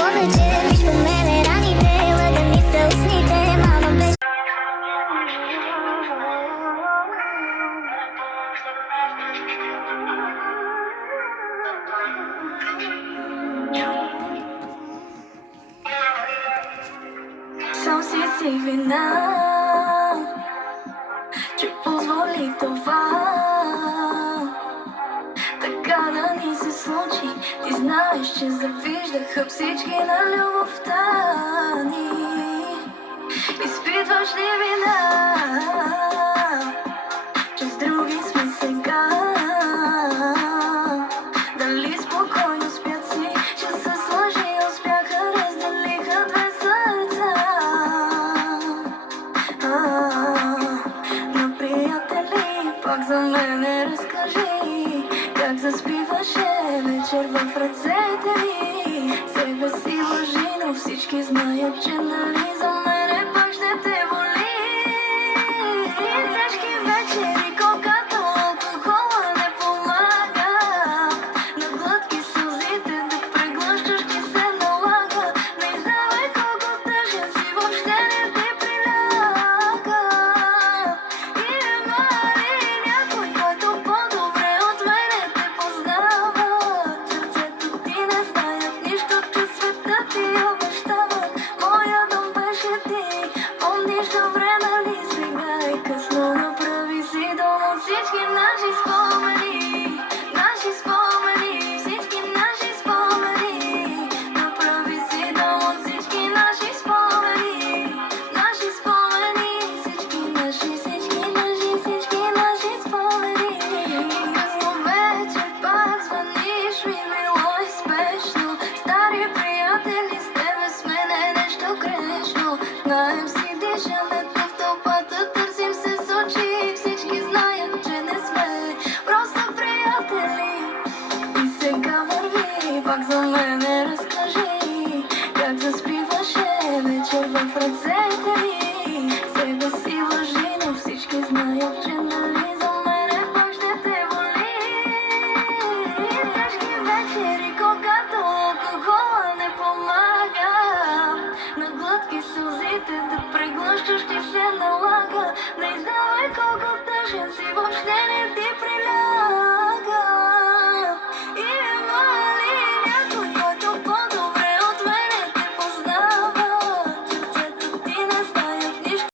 повече, виж по мене раните, лъгани са устните, мама беше. Сам си вина, че позволи това така да ни се случи. Ти знаеш, че завиждаха всички на любовта ни. Изпитваш ли вина, че с други сме сега? Дали спокойно спят си, че с лъжи успяха, разделиха две сърца. На приятели, пак за мене разкажи как заспиваше вечер в ръцете ми. Себе си лъжи, но всички знаят, че нали за мене пак ще те боли. Тежки вечери, когато алкохола не помага, на глътки сълзите да преглъщаш ти се налага. Не издавай колко тъжен си, въобще не те приляга. Има ли някой, който по-добре от мене те познава? Сърцето ти не знаят нищо, че света ти обещава. Моя дом беше ти, помниш добре, нали сега е късно? Направи си дом от всички наши спомени, наши спомени, всички наши спомени. Направи си дом от всички наши спомени, наши спомени, всички наши, всички наши, всички наши спомени. Късно вече пак звъниш ми, било е спешно. Стари приятели, с тебе сме не нещо грешно. Знаем си, дишаме